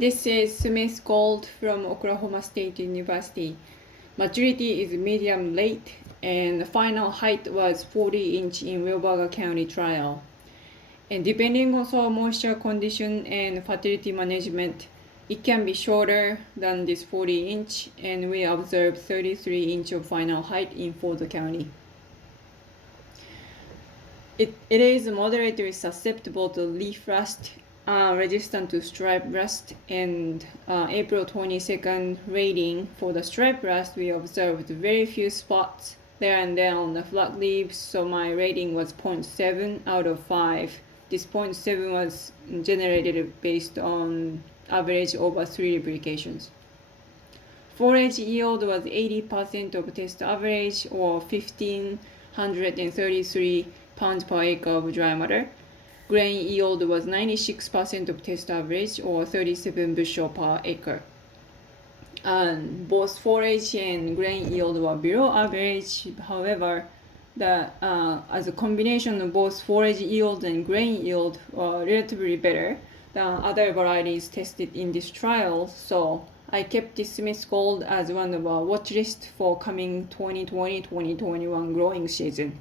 This is Smith Gold from Oklahoma State University. Maturity is medium late, and the final height was 40-inch in Wilbarger County trial. And depending on soil moisture condition and fertility management, it can be shorter than this 40-inch, and we observed 33-inch of final height in Ford County. It is moderately susceptible to leaf rust, resistant to stripe rust, and April 22nd rating for the stripe rust, we observed very few spots there and there on the flat leaves, so my rating was 0.7 out of 5. This 0.7 was generated based on average over 3 replications. Forage yield was 80% of test average, or 1,533 pounds per acre of dry matter. Grain yield was 96% of test average, or 37 bushel per acre. And both forage and grain yield were below average. However, as a combination of both forage yield and grain yield were relatively better than other varieties tested in this trial, so I kept this Smith Gold as one of our watch list for coming 2020-2021 growing season.